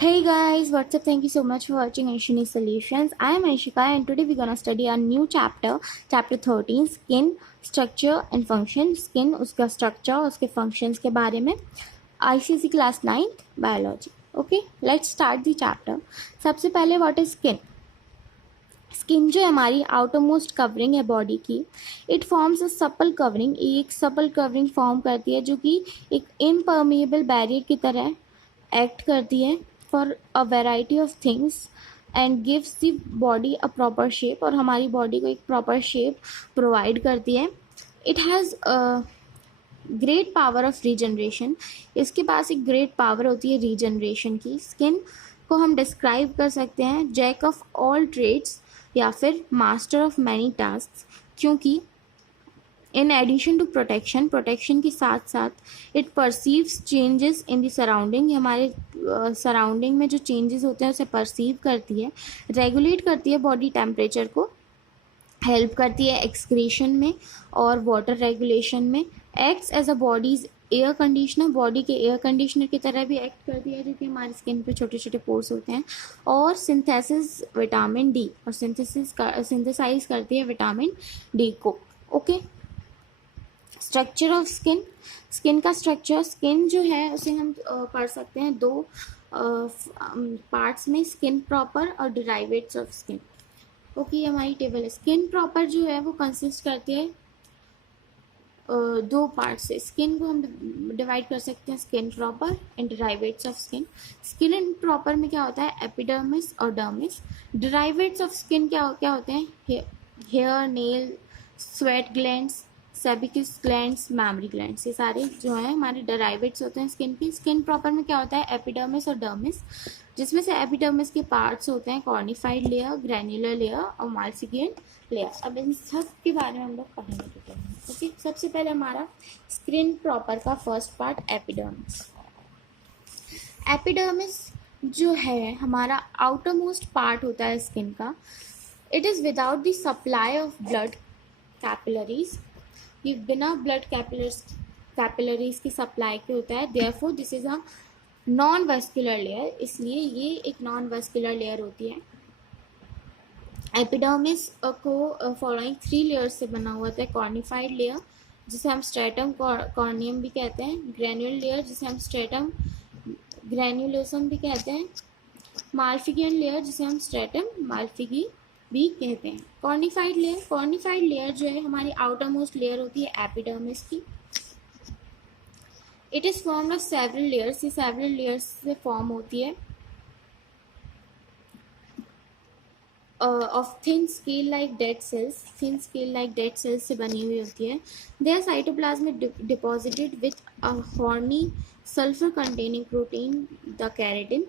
Hey guys, what's up? Thank you so much for watching Aishini Solutions. I am Aishika and today we're gonna study a new chapter 13, Skin Structure and Function. Skin, उसका structure, उसके functions के बारे में ICSE class 9th biology. Okay, let's start the chapter. सबसे पहले what is skin? Skin जो हमारी outermost covering है बॉडी की, it forms a supple covering, एक सपल कवरिंग फॉर्म करती है जो कि एक इम्परमिएबल बैरियर की तरह एक्ट करती है for a variety of things and gives the body a proper shape, और हमारी बॉडी को एक प्रॉपर शेप प्रोवाइड करती है. It has great power of regeneration, इसके पास एक ग्रेट पावर होती है रीजनरेशन की. स्किन को हम डिस्क्राइब कर सकते हैं जैक ऑफ ऑल ट्रेड्स या फिर मास्टर ऑफ मैनी टास्क, क्योंकि इन एडिशन टू प्रोटेक्शन के साथ साथ it perceives changes in the surrounding, हमारे सराउंडिंग में जो चेंजेस होते हैं उसे परसीव करती है, रेगुलेट करती है बॉडी टेम्परेचर को, हेल्प करती है एक्सक्रीशन में और वाटर रेगुलेशन में, acts as a body's air conditioner, body के एयर कंडीशनर की तरह भी एक्ट करती है जो कि हमारी स्किन पे छोटे छोटे पोर्स होते हैं, और सिंथेसिस विटामिन डी, और सिंथेसाइज करती है विटामिन डी को. Okay, structure of skin. Skin का स्ट्रक्चर, स्किन जो है उसे हम पढ़ सकते हैं दो पार्ट्स में, स्किन प्रॉपर और डिराइवेट्स ऑफ स्किन. ओके, हमारी टेबल है. स्किन प्रॉपर जो है वो कंसिस्ट करती है दो पार्ट से. स्किन को हम डिवाइड कर सकते हैं skin proper and derivatives of skin. Skin and proper में क्या होता है, एपिडर्मिस और डर्मिस. डिराइवेट्स ऑफ स्किन क्या क्या होते हैं, hair, nail, sweat glands, sebaceous glands, mammary glands, ये सारे जो है हमारे डेराइवेट्स होते हैं स्किन की. स्किन प्रॉपर में क्या होता है, एपिडर्मिस और डर्मिस, जिसमें से एपिडर्मिस के पार्ट्स होते हैं कॉर्निफाइड लेयर, ग्रैन्युलर लेयर और माल्फिगियन लेयर. अब इन सब के बारे में हम लोग पढ़ेंगे. ओके, सबसे पहले हमारा स्किन प्रॉपर का फर्स्ट पार्ट एपिडर्मिस. एपिडर्मिस जो है हमारा आउटर मोस्ट पार्ट होता है स्किन का. It is without the supply of blood capillaries, ये बिना ब्लड कैपिलरीज की सप्लाई के होता है. Therefore this is a non vascular layer, इसलिए ये एक नॉन वेस्कुलर लेयर होती है. एपिडर्मिस को फॉलोइंग 3 लेयर्स से बना हुआ था. कॉर्निफाइड लेयर जिसे हम स्ट्रेटम कॉर्नियम भी कहते हैं, ग्रैन्युलर लेयर जिसे हम स्ट्रेटम ग्रैन्युलोसम भी कहते हैं, माल्फिगियन लेयर जिसे हम स्ट्रेटम माल्फिगी भी कहते हैं. कॉर्निफाइड लेयर जो है हमारी आउटर मोस्ट लेयर होती है एपिडर्मिस की. It is formed of several layers, ये सेवरल लेयर्स से फॉर्म होती है of thin scale like dead cells से बनी हुई होती है. They are cytoplasm deposited with a horny sulphur containing protein the keratin.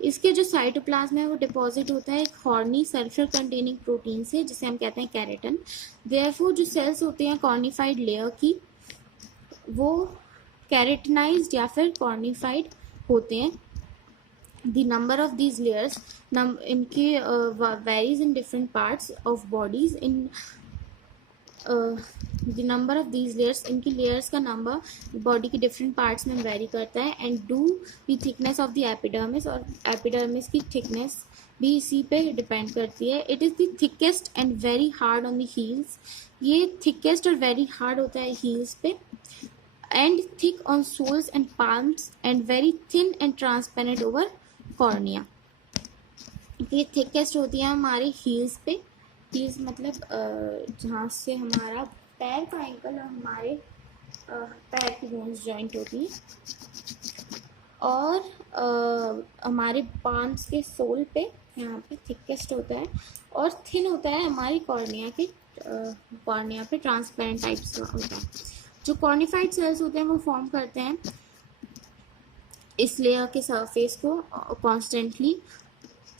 इसके जो साइटोप्लाज्म है वो डिपॉजिट होता है एक हॉर्नी सल्फर कंटेनिंग प्रोटीन से जिसे हम कहते हैं कैरेटिन. देयरफॉर जो सेल्स होते हैं कॉर्निफाइड लेयर की वो कैरेटिनाइज्ड या फिर कॉर्निफाइड होते हैं. The number of these layers इनके varies in different parts of bodies. in the number of these layers, इनकी layers का नंबर बॉडी के डिफरेंट पार्ट्स में वेरी करता है. And do the thickness of the epidermis, और एपिडर्मिस की thickness भी इसी पे डिपेंड करती है. It is the thickest and very hard on the heels, ये थिकेस्ट और वेरी हार्ड होता है हील्स पे, and thick on soles and palms and very thin and transparent over cornea. ये थिकेस्ट होती है हमारे हील्स पे. हील्स मतलब जहाँ से हमारा पैर का एंकल और हमारे पैर की बोन्स जॉइंट होती है, और हमारे पाम्स के सोल पे यहाँ पे थिकेस्ट होता है, और थिन होता है हमारी कॉर्निया पे ट्रांसपेरेंट टाइप्स होता है. जो कॉर्निफाइड सेल्स होते हैं वो फॉर्म करते हैं इस लेयर के सरफेस को constantly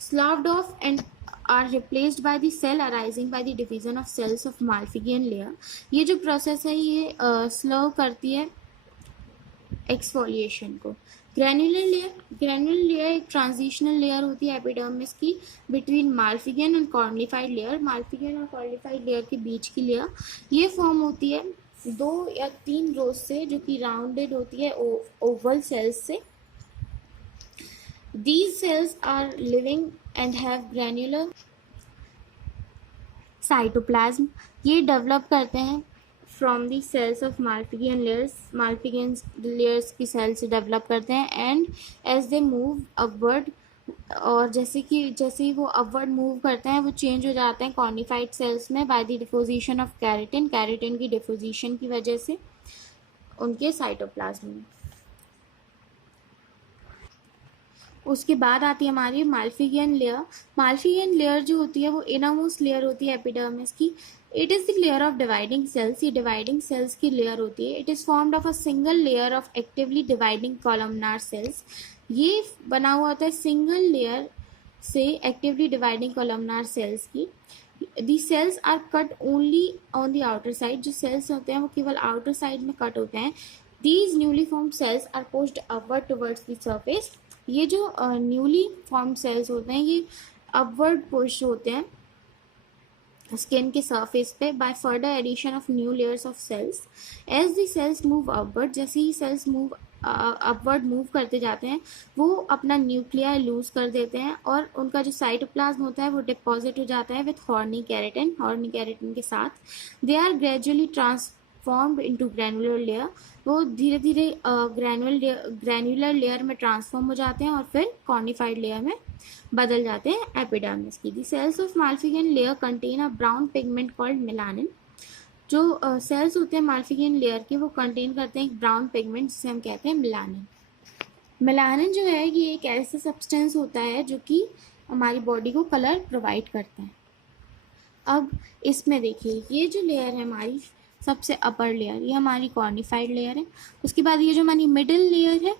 sloughed off and are replaced by the cell arising by the division of cells of Malpighian layer. ये जो प्रोसेस है ये स्लो करती है एक्सफोलिएशन को. ग्रैन्युलर लेयर एक ट्रांजिशनल लेयर होती है एपिडर्मिस की बिटवीन माल्फिगियन एंड कॉर्निफाइड लेयर. माल्फिगियन और कॉर्निफाइड लेयर के बीच की लेयर ये फॉर्म होती है 2 या 3 रोज से, जो कि राउंडेड होती है ओवल सेल्स से. These cells are living and have granular cytoplasm. ये develop करते हैं from the cells of Malpighian layers. Malpighian layers की cells develop करते हैं and as they move upward, और जैसे ही वो अपवर्ड मूव करते हैं वो चेंज हो जाते हैं कॉर्निफाइड सेल्स में by the deposition of keratin. Keratin की डिपोजिशन की वजह से उनके साइटोप्लाज्म में. उसके बाद आती है हमारी माल्फिगियन लेयर. माल्फिगियन लेयर जो होती है वो इनरमोस्ट लेयर होती है एपिडर्मिस की. It is the layer of dividing cells. ये डिवाइडिंग सेल्स की लेयर होती है. It is formed of a single layer of actively dividing columnar cells. ये बना हुआ होता है सिंगल लेयर से एक्टिवली डिवाइडिंग कॉलमनार सेल्स की. The cells are cut only on the outer side. जो सेल्स होते हैं वो केवल आउटर साइड में कट होते हैं. These newly formed cells are pushed upward towards the surface. ये जो न्यूली फॉर्म्ड सेल्स होते हैं ये अपवर्ड पुश होते हैं स्किन के सरफेस पे by further addition of new layers of cells. As the cells move upward, जैसे ही सेल्स मूव अपवर्ड मूव करते जाते हैं वो अपना न्यूक्लियाई लूज कर देते हैं और उनका जो साइटोप्लाज्म होता है वो डिपॉजिट हो जाता है with horny keratin. Horny keratin के साथ they are gradually transformed into granular layer. वो धीरे धीरे ग्रैनुलर लेयर में ट्रांसफॉर्म हो जाते हैं और फिर कॉर्निफाइड लेयर में बदल जाते हैं एपिडर्मिस की. The cells of Malpighian layer contain a brown pigment called melanin. जो सेल्स होते हैं माल्फिगियन लेयर के वो कंटेन करते हैं एक ब्राउन पिगमेंट जिसे हम कहते हैं मेलानिन. मेलानिन जो है ये एक ऐसा सब्सटेंस होता है जो कि हमारी बॉडी को कलर प्रोवाइड करता है. अब इसमें देखिए ये जो लेयर है हमारी सबसे अपर लेयर ये हमारी कॉर्निफाइड लेयर है. उसके बाद ये जो हमारी मिडिल लेयर है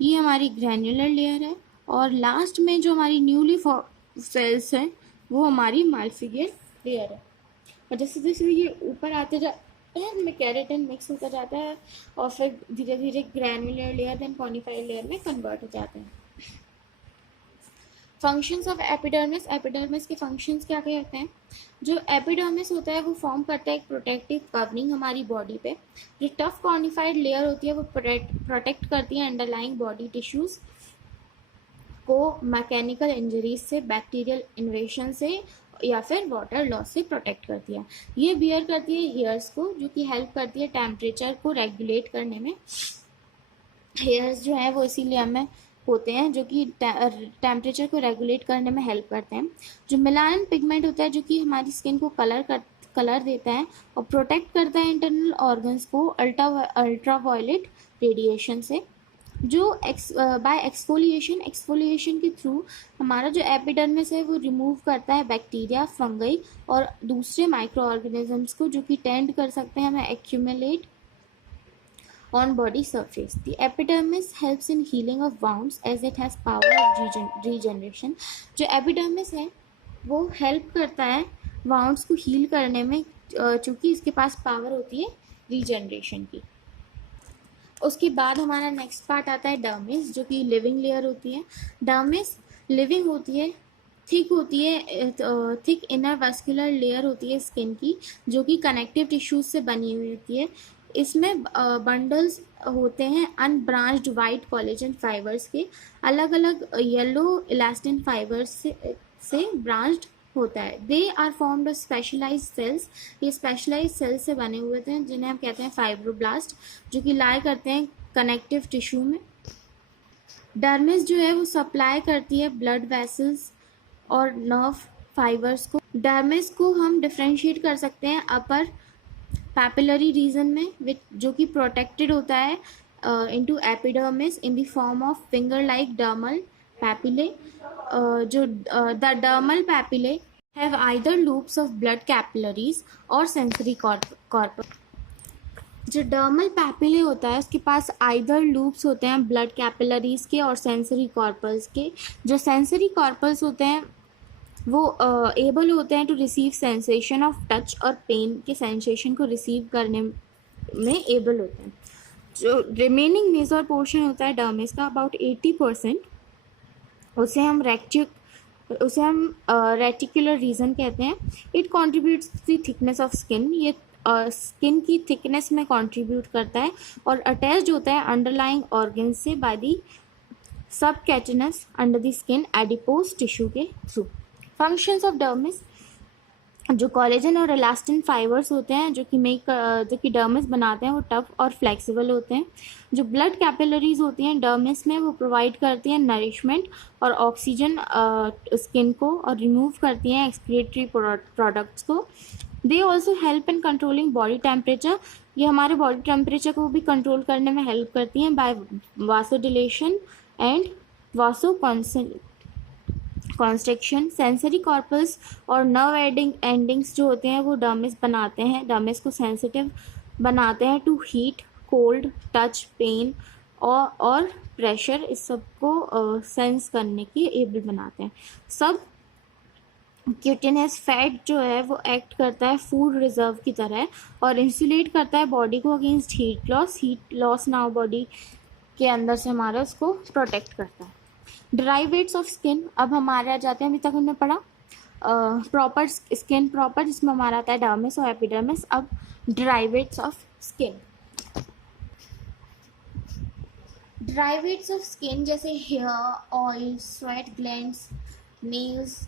ये हमारी ग्रैन्युलर लेयर है और लास्ट में जो हमारी न्यूली सेल्स हैं वो हमारी माल्फिगियन लेयर है. और जैसे जैसे ये ऊपर आते जाते हैं इनमें कैरेटिन मिक्स होता जाता है और फिर धीरे धीरे granular layer then cornified layer में कन्वर्ट हो जाते हैं. Functions of epidermis. एपिडर्मिस के फंक्शंस क्या क्या होते हैं. जो एपिडर्मिस होता है वो फॉर्म करता है एक प्रोटेक्टिव कवरिंग हमारी बॉडी पे. जो टफ कॉर्निफाइड लेयर होती है वो प्रोटेक्ट करती है अंडरलाइंग बॉडी टिश्यूज को मैकेनिकल इंजरीज से, बैक्टीरियल इन्वेशन से या फिर वाटर लॉस से प्रोटेक्ट करती है. ये बियर करती है हेयर्स को जो कि हेल्प करती है टेम्परेचर को रेगुलेट करने में. हेयर्स जो है वो इसीलिए हमें होते हैं जो कि टेम्परेचर को रेगुलेट करने में हेल्प करते हैं. जो मेलानिन पिगमेंट होता है जो कि हमारी स्किन को कलर देता है और प्रोटेक्ट करता है इंटरनल ऑर्गन्स को अल्ट्रावायलेट रेडिएशन से. जो बाय एक्सफोलिएशन के थ्रू हमारा जो एपिडर्मिस है वो रिमूव करता है बैक्टीरिया, फंगई और दूसरे माइक्रो ऑर्गेनिजम्स को जो कि टेंड कर सकते हैं हमें accumulate on body surface. The epidermis helps in healing of wounds as it has power of regeneration. जो epidermis है वो help करता है wounds को heal करने में चूँकि इसके पास power होती है regeneration की. उसके बाद हमारा नेक्स्ट पार्ट आता है डर्मिस जो कि लिविंग लेयर होती है. डर्मिस लिविंग होती है, थिक होती है, थिक इनर वस्कुलर लेयर होती है स्किन की जो कि कनेक्टिव टिश्यूज से बनी हुई होती है. इसमें बंडल्स होते हैं अनब्रांच्ड वाइट कोलेजन फाइबर्स के. अलग अलग येलो इलास्टिन फाइबर्स से ब्रांच्ड होता है. They are formed of specialised cells. ये स्पेशलाइज्ड सेल्स से बने हुए थे जिन्हें हम कहते हैं फाइब्रोब्लास्ट जो कि लाई करते हैं कनेक्टिव टिश्यू में. डर्मिस जो है वो सप्लाई करती है ब्लड वेसल्स और नर्व फाइबर्स को. डर्मिस को हम डिफ्रेंशिएट कर सकते हैं अपर पैपिलरी रीजन में जो कि प्रोटेक्टेड होता है into epidermis in the form of finger like dermal papillae. जो the dermal papillae have either loops of blood capillaries और सेंसरी कॉर्पस. जो डर्मल पैपिले होता है उसके पास आइदर लूप्स होते हैं ब्लड कैपिलरीज के और सेंसरी कॉर्पस के. जो सेंसरी कॉर्पस होते हैं वो एबल होते हैं to receive sensation of touch और पेन के सेंसेशन को रिसीव करने में एबल होते हैं. जो रिमेनिंग मेजर पोर्शन होता है डर्मिस का अबाउट 80% उसे हम रेटिकुलर रीजन कहते हैं. It contributes the thickness of skin. ये स्किन की थिकनेस में कंट्रीब्यूट करता है और अटैच्ड होता है अंडरलाइंग ऑर्गन से by the subcutaneous under the skin adipose tissue के थ्रू। फंक्शंस ऑफ डर्मिस, जो कोलेजन और इलास्टिन फाइबर्स होते हैं जो कि डर्मिस बनाते हैं वो टफ और फ्लेक्सिबल होते हैं। जो ब्लड कैपिलरीज होती हैं डर्मिस में वो प्रोवाइड करती हैं नरिशमेंट और ऑक्सीजन स्किन को और रिमूव करती हैं एक्सक्रीटरी प्रोडक्ट्स को। They also help in controlling body temperature, ये हमारे बॉडी टेम्परेचर को भी कंट्रोल करने में हेल्प करती हैं बाय वासोडिलेशन एंड वासो कॉन्स्ट्रिक्शन। सेंसरी कॉर्पस और नर्व एंडिंग्स जो होते हैं वो डर्मिस बनाते हैं, डर्मिस को सेंसिटिव बनाते हैं to heat, cold, touch, pain और प्रेशर, इस सब को सेंस करने की एबल बनाते हैं। सब क्यूटेनियस फैट जो है वो एक्ट करता है फूड रिजर्व की तरह और इंसुलेट करता है बॉडी को अगेंस्ट हीट लॉस ना हो बॉडी के अंदर से, हमारा उसको प्रोटेक्ट करता है। डेरिवेट्स ऑफ स्किन, अब हमारे आ जाते हैं, अभी तक हमने पढ़ा प्रॉपर स्किन प्रॉपर, जिसमें हमारा आता है डर्मिस और एपिडर्मिस। अब derivatives of skin, derivatives of skin जैसे hair, oil, sweat glands, nails,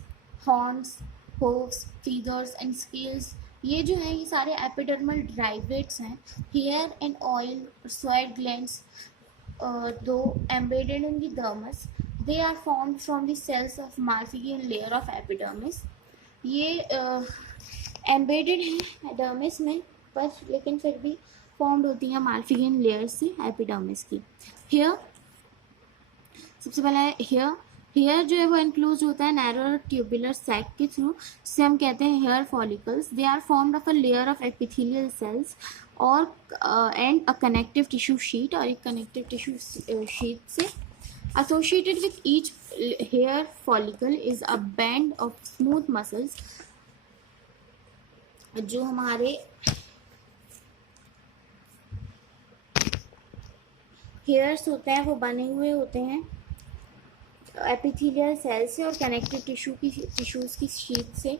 horns, hooves, feathers and scales, ये जो है ये सारे एपिडर्मल डेरिवेट्स हैं। Hair and oil, sweat glands though embedded in the dermis, they are formed from the cells of Malpighian layer of epidermis. ये embedded है dermis में पर लेकिन फिर भी formed होती हैं Malpighian layer से epidermis की। Here सबसे पहला है हेयर जो है वो एनक्लोज होता है नैरो ट्यूबुलर सैक के थ्रू, जिसे हम कहते हैं hair follicles. They are formed of a layer of epithelial cells और and a connective tissue sheet, और एक कनेक्टिव टिश्यू शीट से associated with each hair follicle is a band of smooth muscles। जो हमारे हेयर्स होते हैं वो बने हुए होते हैं एपिथेलियल सेल से और कनेक्टिव टिश्यूज की शीट से,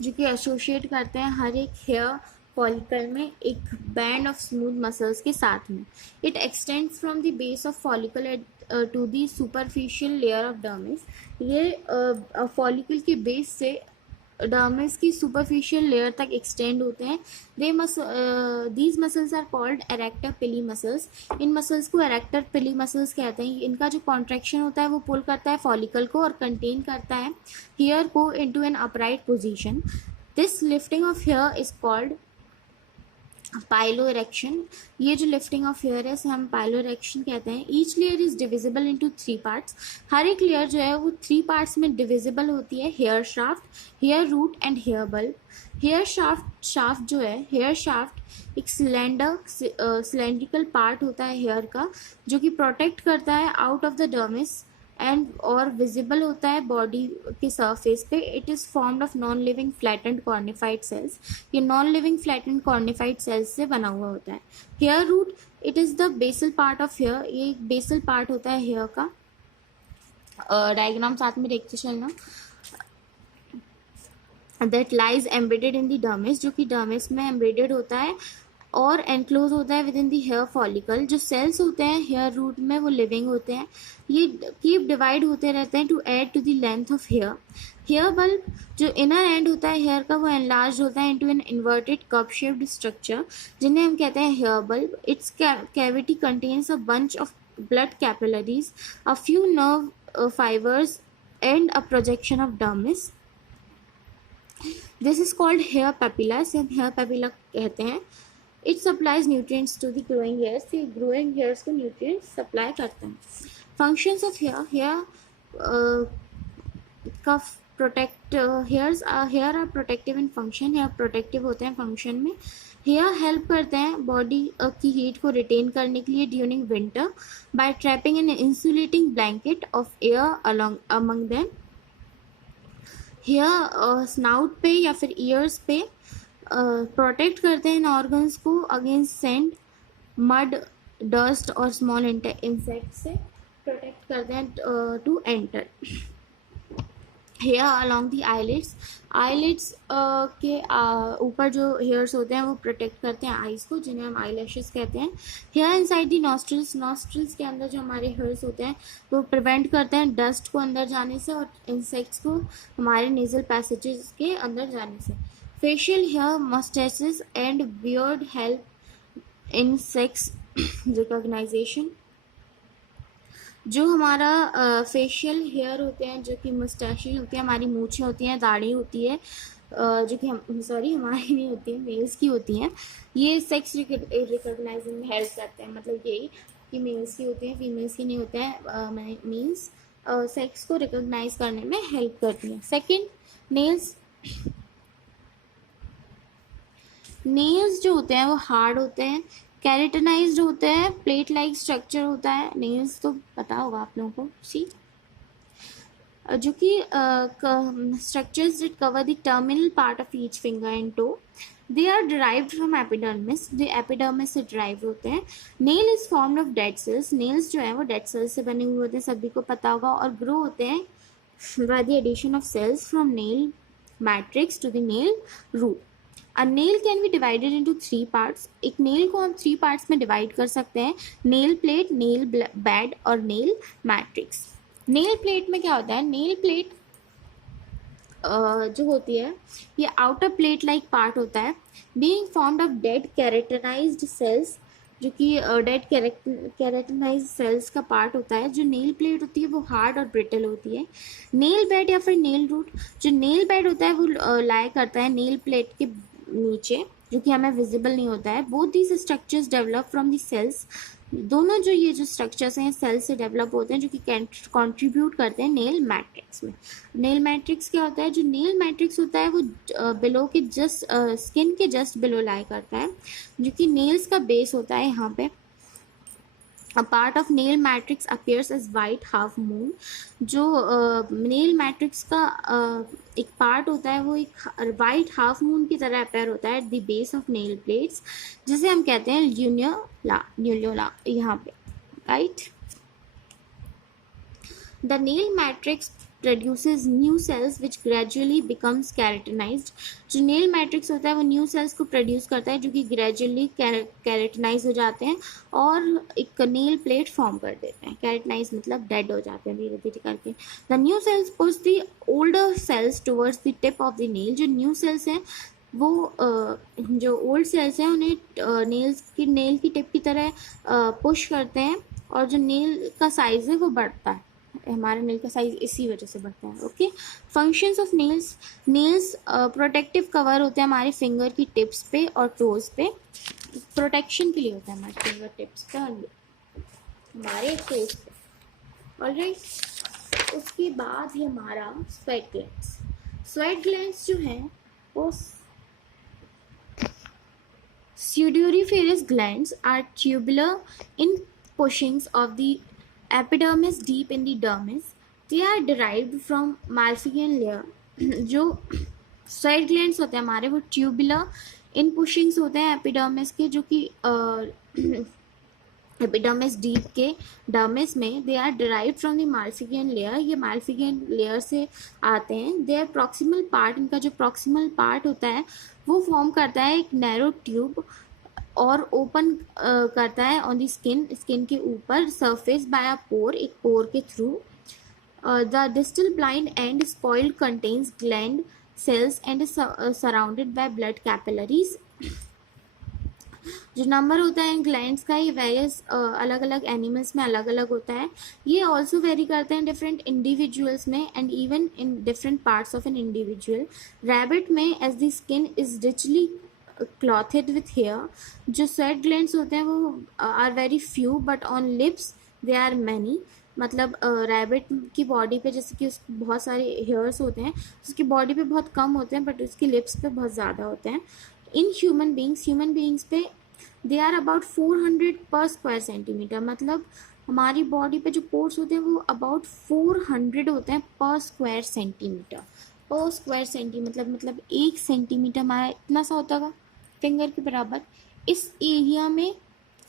जो कि एसोशिएट करते हैं हर एक हेयर फॉलिकल में एक बैंड ऑफ स्मूथ मसल्स के साथ में। It extends from the base of follicle to the superficial layer of dermis. ये फॉलिकल के बेस से डर्मिस की सुपरफिशियल लेयर तक एक्सटेंड होते हैं। These muscles are called arrector pili muscles. इन मसल्स को एरेक्टर पिली मसल्स कहते हैं। इनका जो कॉन्ट्रैक्शन होता है वो पुल करता है फॉलिकल को और कंटेन करता है हेयर को into an upright position. This lifting of hair is called piloerection. ये जो लिफ्टिंग ऑफ हेयर है इसे हम पाइलो इरेक्शन कहते हैं। Each layer is divisible into 3 parts. हर एक लेयर जो है वो 3 पार्ट्स में डिविजिबल होती है, hair shaft, hair root and hair bulb. Hair shaft जो है, हेयर शाफ्ट एक सिलेंड्रिकल पार्ट होता है हेयर का, जो कि प्रोटेक्ट करता है out of the dermis and और विजिबल होता है बॉडी के सरफेस पे। It is formed of non living flattened cornified cells. ये non living flattened cornified cells से बना हुआ होता है। Hair root, it is the basal part of hair. ये एक बेसल पार्ट होता है हेयर का। डायग्राम साथ में देखते चलना। That lies embedded in the dermis, जो कि डर्मिस में एम्बेडेड होता है और एनक्लोज होता है within the hair follicle. जो सेल्स होते हैं हेयर रूट में वो लिविंग होते हैं। ये कीप डिवाइड होते रहते हैं to add to the length of hair. Hair bulb जो इनर एंड होता है हेयर का वो एनलार्ज होता है into an inverted cup shaped structure, जिन्हें हम कहते हैं hair bulb. Its cavity contains a bunch of blood capillaries, a few nerve fibres and a projection of dermis. This is called hair papilla, इसे हम hair papilla कहते हैं। It supplies nutrients to the growing hairs, ये growing hairs को nutrients supply करते हैं। Functions of hair, hair का protect hair are protective in function, hair protective होते हैं फंक्शन में। हेयर हेल्प करते हैं बॉडी की हीट को रिटेन करने के लिए during winter by trapping an insulating blanket of air among them. Hair snout पे या फिर ईयर्स पे प्रोटेक्ट करते हैं इन ऑर्गन्स को अगेंस्ट सेंड, मड, डस्ट और स्मॉल इंसेक्ट से प्रोटेक्ट करते हैं to enter. Hair along the eyelids, eyelids के ऊपर जो हेयर्स होते हैं वो प्रोटेक्ट करते हैं आईज को, जिन्हें हम आई लैशेस कहते हैं. Hair inside the nostrils, nostrils के अंदर जो हमारे हेयर्स होते हैं वो प्रिवेंट करते हैं डस्ट को अंदर जाने से और इंसेक्ट्स को हमारे नेजल पैसेजेस के अंदर जाने से. Facial hair, moustaches and beard help in sex recognisation. जो हमारा फेशियल हेयर होते हैं, जो कि मुस्टैशेस होती है, हमारी मूछें होती हैं, दाढ़ी होती है, जो कि हम सॉरी हमारी नहीं होती है, मेल्स की होती हैं, ये सेक्स रिकॉग्नाइजिंग में हेल्प करते हैं. मतलब यही कि मेल्स की होती हैं, फीमेल्स की नहीं होते हैं, मीन्स सेक्स को रिकॉग्नाइज करने में हेल्प करती हैं. Second, nails. नेल्स जो होते हैं वो हार्ड होते हैं, कैरेटनाइज्ड होते हैं, प्लेट लाइक स्ट्रक्चर होता है. नेल्स तो पता होगा आप लोगों को. सी जो कि structures that cover the terminal part of each finger and toe. They are derived from epidermis, जो एपिडर्मिस से डिराइव होते हैं. Nail is formed of dead cells, nails जो है वो डेड सेल्स से बने हुए होते हैं, सभी को पता होगा, और ग्रो होते हैं by the addition of cells from nail matrix to the nail root. A nail can be divided into 3 parts. एक नेल को हम 3 पार्ट्स में डिवाइड कर सकते हैं, नेल प्लेट, नेल बेड और नेल मैट्रिक्स. नेल प्लेट में क्या होता है, नेल प्लेट जो होती है ये आउटर प्लेट लाइक पार्ट होता है, being formed of dead keratinised cells, जो कि डेड कैरेटनाइज सेल्स का पार्ट होता है. जो नेल प्लेट होती है वो हार्ड और ब्रिटल होती है. नेल बेड या फिर नेल रूट, जो नेल बेड होता है वो लाई करता है नेल प्लेट के नीचे, जो कि हमें विजिबल नहीं होता है. Both these structures develop from the cells, दोनों जो ये जो स्ट्रक्चर्स हैं सेल से डेवलप होते हैं, जो कि कंट्रीब्यूट करते हैं नेल मैट्रिक्स में. नेल मैट्रिक्स क्या होता है, जो नेल मैट्रिक्स होता है वो बिलो के जस्ट स्किन के जस्ट बिलो लाई करता है, जो कि नेल्स का बेस होता है यहाँ पे. A part of nail matrix appears as white half moon. जो नेल मैट्रिक्स का एक पार्ट होता है वो एक वाइट हाफ मून की तरह अपेयर होता है at the base of nail plates, जिसे हम कहते हैं ल्यूनियोला यहाँ पे, right. The nail matrix produces new cells which gradually becomes keratinized. जो nail matrix होता है वो new cells को produce करता है, जो कि gradually keratinized हो जाते हैं और एक nail plate form कर देते हैं. keratinized मतलब dead हो जाते हैं धीरे धीरे करके. The new cells push the older cells towards the tip of the nail. जो new cells हैं वो जो ओल्ड सेल्स हैं उन्हें नेल की टिप की तरह पुश करते हैं, और जो नेल का साइज है वो बढ़ता है. हमारे नेल का साइज इसी वजह से बढ़ता है. Okay. Functions of nails. Nails protective cover होते हैं हमारे फिंगर की टिप्स पे और टोज पे, प्रोटेक्शन के लिए होता है हमारे फिंगर टिप्स पे और हमारे टोज पे. ऑलराइट. उसके बाद ये हमारा स्वेट ग्लैंड्स. स्वेट ग्लैंड्स जो हैं वो pseudoriferous glands are tubular in pushings of the epidermis deep in the dermis. They are derived from Malpighian layer. जो sweat glands होते हैं हमारे वो tubular in pushings होते हैं epidermis के, जो कि एपिडर्मिस डीप के डर्मिस में. They are derived from the Malpighian layer, ये माल्फिगियन लेयर से आते हैं. देयर प्रॉक्सिमल पार्ट, इनका जो प्रॉक्सिमल पार्ट होता है वो फॉर्म करता है एक नैरो ट्यूब और ओपन करता है ऑन द स्किन के ऊपर सरफेस बाय अ पोर, एक पोर के through. The distal blind and spoiled contains gland sales and surrounded by blood capillaries. जो नंबर होता है इन ग्लैंड्स का ये वेरियस अलग अलग एनिमल्स में अलग अलग होता है. ये ऑल्सो वेरी करते हैं डिफरेंट इंडिविजुअल्स में and even in different parts of an individual. Rabbit में as the skin is richly clothed with hair. जो स्वेट ग्लैंड्स होते हैं वो are very few but on lips they are many. मतलब rabbit की body पे जैसे कि उसके बहुत सारे हेयर्स होते हैं, उसकी बॉडी पे बहुत कम होते हैं बट उसकी लिप्स पे बहुत ज़्यादा होते हैं. इन ह्यूमन बींग्स पे दे आर अबाउट 400 पर स्क्वायर सेंटीमीटर. मतलब हमारी बॉडी पे जो पोर्स होते हैं वो अबाउट 400 होते हैं पर स्क्वायर सेंटीमीटर. पर स्क्वायर सेंटीमीटर मतलब 1 सेंटीमीटर हमारा इतना सा होता है फिंगर के बराबर. इस एरिया में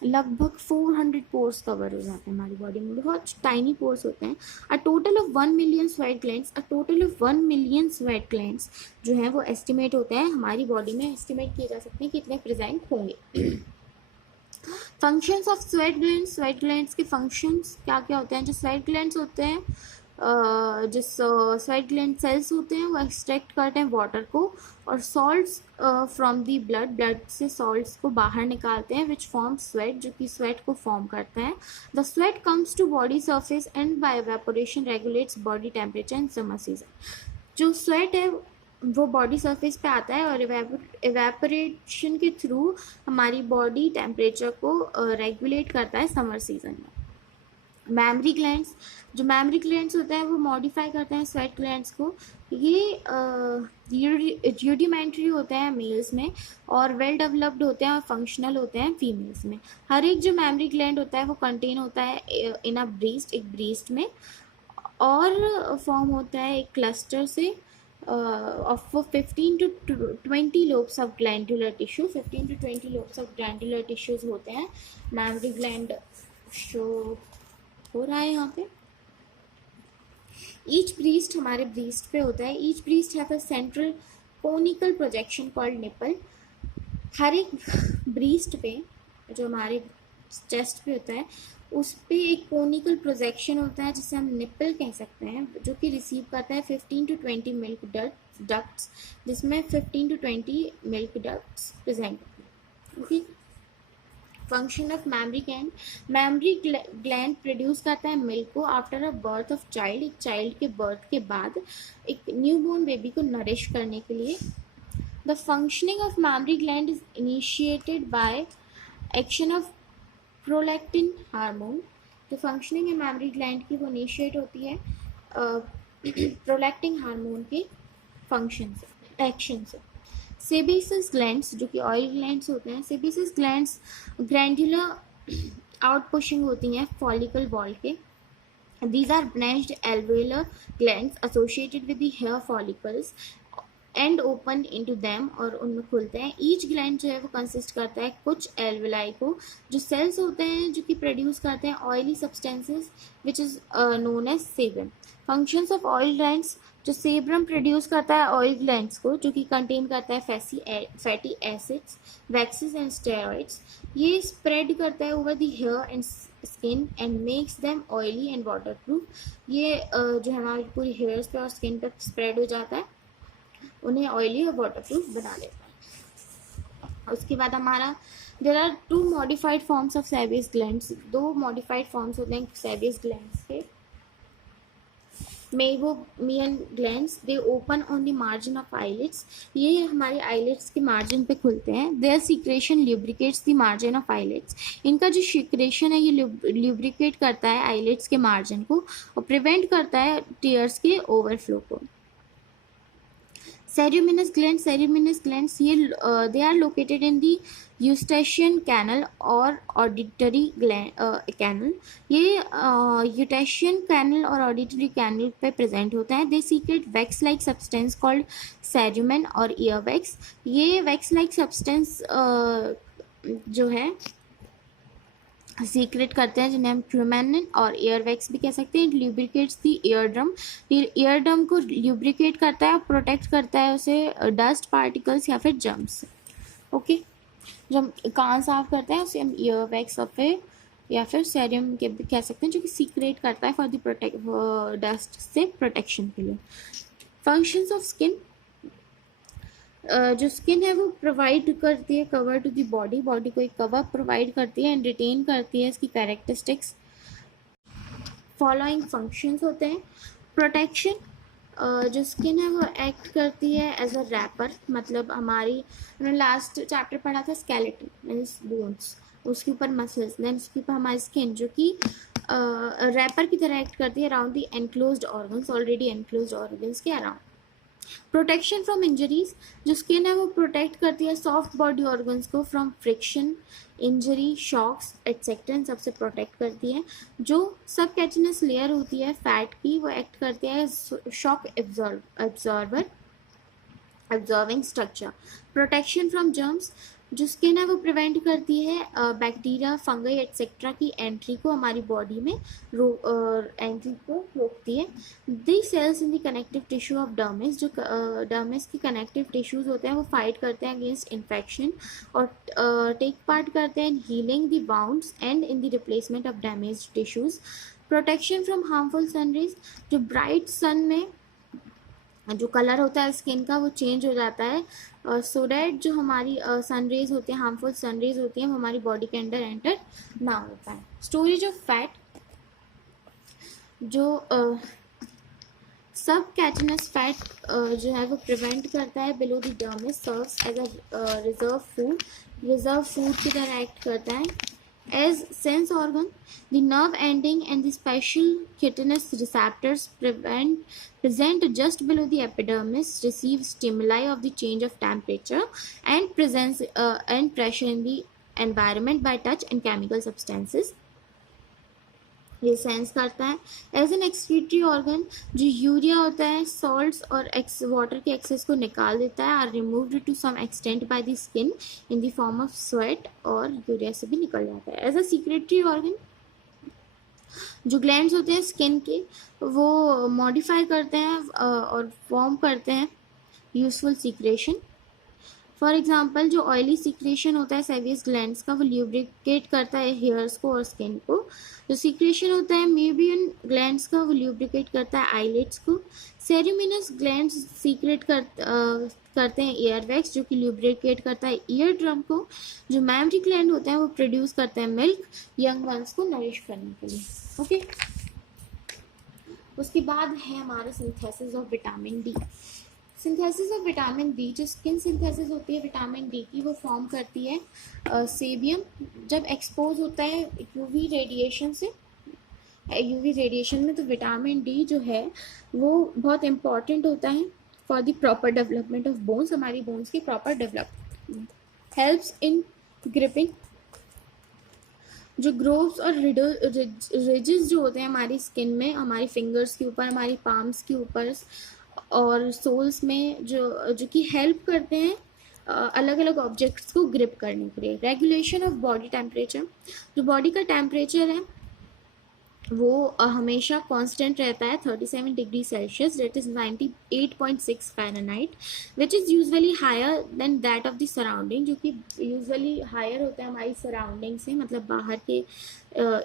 लगभग 400 पोर्स कवर हो जाते हैं हमारी बॉडी में, बहुत टाइनी पोर्स होते हैं। A total of 1 million sweat glands, a total of 1 million sweat glands जो हैं वो एस्टिमेट होते हैं हमारी बॉडी में, एस्टिमेट किए जा सकते हैं कितने प्रेजेंट होंगे। फंक्शंस ऑफ स्वेट ग्लैंड्स के फंक्शंस क्या क्या होते हैं? जो स्वेट ग्लैंड्स होते हैं, जो स्वेट ग्लैंड सेल्स होते हैं वो एक्सट्रैक्ट करते हैं वाटर को और सॉल्ट्स फ्रॉम दी ब्लड से सॉल्ट्स को बाहर निकालते हैं, विच फॉर्म स्वेट, जो कि स्वेट को फॉर्म करते हैं। The sweat comes to body surface and by evaporation regulates body temperature in summer season. जो स्वेट है वो बॉडी सरफेस पे आता है और एवेपोरेशन के थ्रू हमारी बॉडी टेम्परेचर को रेगुलेट करता है समर सीजन में। मैमरी ग्लैंड्स, जो मैमरी ग्लैंड्स होते हैं वो मॉडिफाई करते हैं स्वेट ग्लैंड्स को। ये यूडिमेंट्री होते हैं मेल्स में और वेल डेवलप्ड होते हैं और फंक्शनल होते हैं फीमेल्स में। हर एक जो मैमरी ग्लैंड होता है वो कंटेन होता है इन अ ब्रीस्ट, एक ब्रीस्ट में, और फॉर्म होता है एक क्लस्टर से of 15 to 20 lobes of glandular tissue, 15 to 20 lobes of glandular tissues होते हैं। मैमरी ग्लैंड शो हो रहा है यहाँ पे। ईच ब्रीस्ट हमारे ब्रीस्ट पे होता है। Each breast have a central conical projection called nipple. हर एक ब्रीस्ट पे जो हमारे चेस्ट पे होता है उस पे एक कोनिकल प्रोजेक्शन होता है जिसे हम निपल कह सकते हैं, जो कि रिसीव करता है 15 to 20 मिल्क डक्ट्स, जिसमें 15 to 20 मिल्क डक्ट्स प्रेजेंट होते हैं। Okay, function of mammary gland, mammary gland produce करता है मिल्क को after a birth of child, एक चाइल्ड के बर्थ के बाद एक न्यूबॉर्न बेबी को नरिश करने के लिए। The functioning of mammary gland is initiated by action of prolactin hormone. जो फंक्शनिंग है मैमरी ग्लैंड की वो इनिशिएट होती है प्रोलैक्टिन हार्मोन के फंक्शन से, एक्शन से। सेबेसियस ग्लैंड्स, जो कि ऑयल ग्लैंड्स होते हैं, सेबेसियस ग्लैंड्स ग्रैंडुलर आउटपुशिंग होती हैं फॉलिकल वॉल के। These are branched alveolar glands associated with the hair follicles and open into them, और उनमें खुलते हैं। ईच ग्लैंड जो है वो कंसिस्ट करता है कुछ एल्वेलाई को, जो सेल्स होते हैं जो कि प्रोड्यूस करते हैं oily substances which is known as sebum. Functions of oil glands, जो सेब्रम प्रोड्यूस करता है ऑयल ग्लैंड्स को, जो कि कंटेन करता है fatty acids, waxes and steroids. ये स्प्रेड करता है over the hair and skin and makes them oily and waterproof. ये जो हमारी पूरी हेयर्स पे और स्किन पे स्प्रेड हो जाता है, उन्हें ऑयली और वाटर प्रूफ बना लेता है। उसके बाद हमारा there are 2 modified forms of sebaceous glands, 2 modified forms होते हैं सेबियस ग्लैंड्स के। Meibomian glands, they open on the margin of eyelids, ये हमारे आईलिड्स के मार्जिन पे खुलते हैं। Their secretion lubricates the margin of eyelids, इनका जो सीक्रेशन है ये ल्यूब्रिकेट करता है आईलिड्स के मार्जिन को और प्रिवेंट करता है टीयर्स के ओवरफ्लो को। Ceruminous glands, ये they are located in the eustachian canal or auditory canal। ये eustachian canal और auditory canal पे present होता है। They secrete wax-like substance called cerumen और earwax। ये wax-like substance जो है सीक्रेट करते हैं, जिन्हें हम क्रूमेनिन और एयरवैक्स भी कह सकते हैं। ल्यूब्रिकेट्स दी ईयरड्रम, ईयरड्रम को ल्यूब्रिकेट करता है और प्रोटेक्ट करता है उसे डस्ट पार्टिकल्स या फिर जर्म्स से। ओके, जब हम कान साफ करते हैं उसे हम ईयरवैक्स या फिर सेरियम के भी कह सकते हैं, जो कि सीक्रेट करता है फॉर द डस्ट से प्रोटेक्शन के लिए। फंक्शंस ऑफ स्किन, जो स्किन है वो प्रोवाइड करती है cover to the body, body को एक कवर प्रोवाइड करती है एंड रिटेन करती है इसकी कैरेक्टरिस्टिक्स। फॉलोइंग फंक्शंस होते हैं। प्रोटेक्शन, जो स्किन है वो एक्ट करती है एज अ रैपर, मतलब हमारी हमने लास्ट चैप्टर पढ़ा था स्केलेटन मीन्स बोन्स, उसके ऊपर मसल्स, देन उसके ऊपर हमारी स्किन जो कि रैपर की तरह एक्ट करती है around the enclosed organs, already enclosed organs के अराउंड। प्रोटेक्शन फ्रॉम इंजरीज, जो स्किन है वो प्रोटेक्ट करती है सॉफ्ट बॉडी ऑर्गन्स को from friction, injury, shocks etcetera, इन सबसे प्रोटेक्ट करती है। जो सब कैचिनस लेयर होती है फैट की, वो एक्ट करती है shock absorbing structure. Protection from germs, जो स्किन है वो प्रिवेंट करती है बैक्टीरिया, फंगई एक्सेट्रा की एंट्री को हमारी बॉडी में एंट्री को रोकती है। The cells in the connective tissue of dermis, जो डर्मिस के कनेक्टिव टिश्यूज होते हैं वो फाइट करते हैं अगेंस्ट इन्फेक्शन और टेक पार्ट करते हैं in healing the wounds and in the replacement of damage tissues. Protection from harmful sun rays, जो ब्राइट सन में जो कलर होता है स्किन का वो चेंज हो जाता है सो डैट जो हमारी सनरेज होती है, हार्मफुल सनरेज होती हैं, वो हमारी बॉडी के अंदर एंटर ना हो पाए। स्टोरेज ऑफ फैट, जो सब कैटनस फैट जो है वो प्रिवेंट करता है below the dermis, serves as a reserve food की तरह एक्ट करता है। As sense organ, the nerve ending and the special chitinous receptors present just below the epidermis receive stimuli of the change of temperature and presence and pressure in the environment by touch and chemical substances. ये sense करता है। As an excretory organ, जो urea होता है salts और water के access को निकाल देता है, are removed to some extent by the skin in the form of sweat, और यूरिया से भी निकल जाता है। एज अ सीक्रेटरी ऑर्गन, जो ग्लैंड्स होते हैं स्किन के वो मॉडिफाई करते हैं और फॉर्म करते हैं यूजफुल सीक्रेशन। फॉर एग्जाम्पल, जो ऑयली सीक्रेशन होता है सेवियस ग्लैंड्स का वो ल्यूब्रिकेट करता है हेयर्स को और स्किन को। जो सीक्रेशन होता है मेबियन ग्लैंड्स का वो ल्यूब्रिकेट करता है आईलिड्स को। सेरेमिनस ग्लैंड्स सीक्रेट करते हैं एयर वैक्स, जो कि ल्यूब्रिकेट करता है ईयर ड्रम को। जो मैमरी ग्लैंड होते हैं वो प्रोड्यूस करते हैं मिल्क यंग वंस को नरिश करने के लिए। ओके, उसके बाद है हमारा synthesis of vitamin D. Synthesis of vitamin D, जो स्किन सिंथेसिस होती है विटामिन डी की, वो फॉर्म करती है सेबियम। जब एक्सपोज होता है यूवी रेडिएशन से, यूवी रेडिएशन में, तो विटामिन डी जो है वो बहुत इंपॉर्टेंट होता है for the proper development of bones, हमारी बोन्स की proper development. Helps in gripping, जो ग्रोव्स और रिजेस जो होते हैं हमारी स्किन में, हमारी फिंगर्स के ऊपर, हमारी पाम्स के ऊपर और सोल्स में, जो कि हेल्प करते हैं अलग अलग ऑब्जेक्ट्स को ग्रिप करने के लिए। रेगुलेशन ऑफ बॉडी टेम्परेचर, जो बॉडी का टेम्परेचर है वो हमेशा कांस्टेंट रहता है 37 degree Celsius, that is 98.6 Fahrenheit, which is usually higher than that of the surrounding, जो कि यूजुअली हायर होता है हमारी सराउंडिंग से, मतलब बाहर के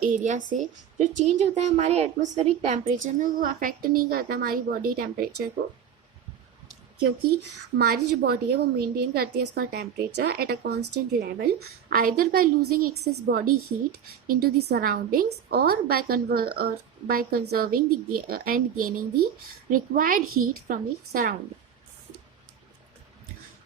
एरिया से। जो चेंज होता है हमारे एटमॉस्फेरिक टेम्परेचर में वो अफेक्ट नहीं करता हमारी बॉडी टेम्परेचर को, क्योंकि हमारी जो बॉडी है वो मेंटेन करती है उसका temperature at a constant level, either by losing excess body heat into the surroundings और by conserving the and gaining the required heat from the surrounding.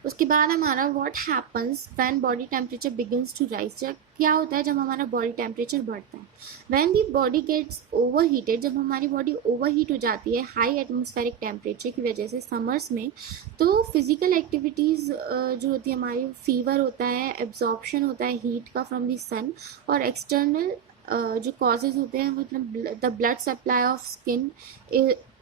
उसके बाद हमारा what happens when body temperature begins to rise, जब क्या होता है जब हमारा बॉडी टेम्परेचर बढ़ता है। When the body gets overheated, जब हमारी बॉडी ओवर हीट हो जाती है हाई एटमॉस्फेरिक टेम्परेचर की वजह से समर्स में, तो फिजिकल एक्टिविटीज़ जो होती है हमारी, फीवर होता है, एब्जॉर्प्शन होता है हीट का फ्रॉम द सन, और एक्सटर्नल जो कॉजेज होते हैं मतलब the blood supply of skin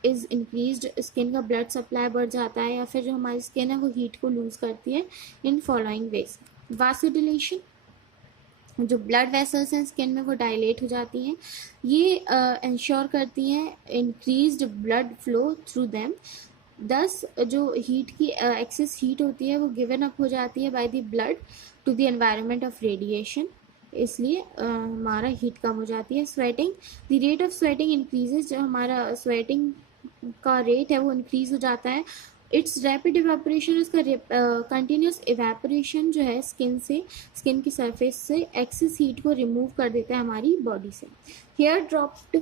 is increased, skin का ब्लड सप्लाई बढ़ जाता है, या फिर जो हमारी स्किन है वो हीट को लूज करती है इन फॉलोइंग वेज। वासोडिलेशन, जो ब्लड वेसल्स हैं स्किन में वो डायलेट हो जाती हैं, ये इंश्योर करती हैं increased blood flow through them. दस जो हीट की एक्सेस हीट होती है वो गिवन अप हो जाती है by the blood to the environment of radiation, इसलिए हमारा हीट कम हो जाती है। Sweating, the rate of sweating increases, जो हमारा स्वेटिंग का रेट है वो इंक्रीज हो जाता है। इट्स रैपिड इवेपोरेशन, उसका कंटिन्यूस इवेपोरेशन जो है स्किन से, स्किन की सरफेस से एक्सेस हीट को रिमूव कर देता है हमारी बॉडी से। Hair dropped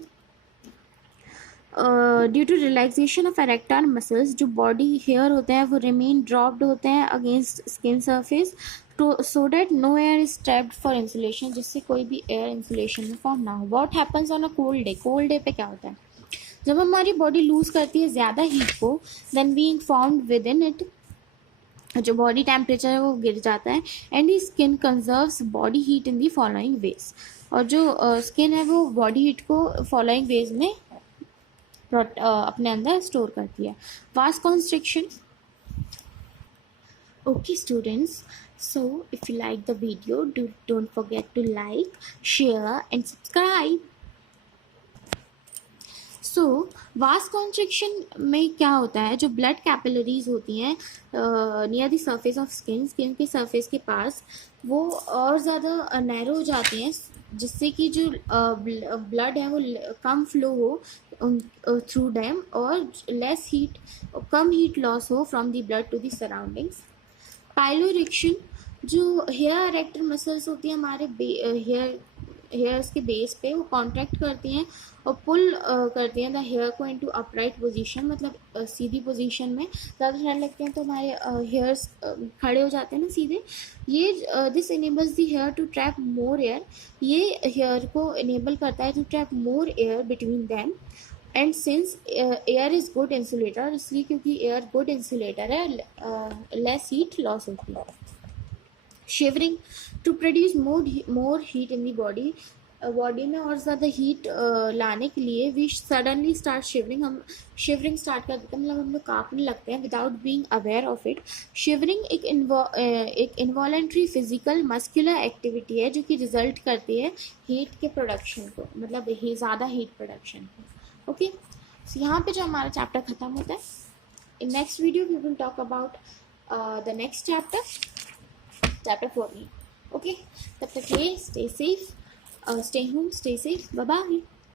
due to relaxation of erectile muscles, जो बॉडी हेयर होते हैं वो रिमेन ड्रॉप्ड होते हैं अगेंस्ट स्किन सरफेस, तो so that no air is trapped for insulation, जिससे कोई भी एयर इंसुलेशन में फॉर्म ना हो। What happens on a cold day, cold day पे क्या होता है जब हमारी बॉडी लूज करती है ज़्यादा हीट को, than being found within it, जो बॉडी टेम्परेचर है वो गिर जाता है, and the skin conserves body heat in the following ways, और जो स्किन है वो बॉडी हीट को फॉलोइंग वेज में अपने अंदर स्टोर करती है। Vasoconstriction, okay students, So if you like the video, don't forget to like, share and subscribe. So vasoconstriction में क्या होता है, जो ब्लड कैपिलरीज होती हैं near the surface of skin, skin के सरफेस के पास, वो और ज़्यादा नैरो हो जाती हैं, जिससे कि जो ब्लड है वो कम फ्लो हो थ्रू डैम, और लेस हीट, कम हीट लॉस हो from the blood to the surroundings. Piloerection, जो हेयर इरेक्टर मसल्स होती हैं हमारे हेयर्स के बेस पे, वो कॉन्ट्रैक्ट करती हैं और पुल करती हैं द हेयर को इनटू अपराइट पोजीशन, मतलब सीधी पोजीशन में. ज़्यादा ठंड लगते हैं तो हमारे हेयर्स खड़े हो जाते हैं ना सीधे. ये this enables the hair to trap more air. ये हेयर को इनेबल करता है to trap more air between them. And since air is good insulator, इसलिए क्योंकि एयर गुड इंसुलेटर है, लेस हीट लॉस होती है. Shivering, to produce more heat in the body. Body में और ज़्यादा हीट लाने के लिए वी सडनली स्टार्ट शिवरिंग. हम शिवरिंग स्टार्ट कर देते हैं, मतलब हम लोग काँपने लगते हैं without being aware of it. Shivering एक इन्वॉलेंट्री फिजिकल मस्कुलर एक्टिविटी है जो कि रिजल्ट करती है हीट के प्रोडक्शन को, मतलब ज़्यादा हीट प्रोडक्शन को. ओके, सो यहाँ पे जो हमारा चैप्टर ख़त्म होता है. In next video we will talk about the next chapter 14. Okay, तब तक के stay safe, stay home, stay safe. Bye bye.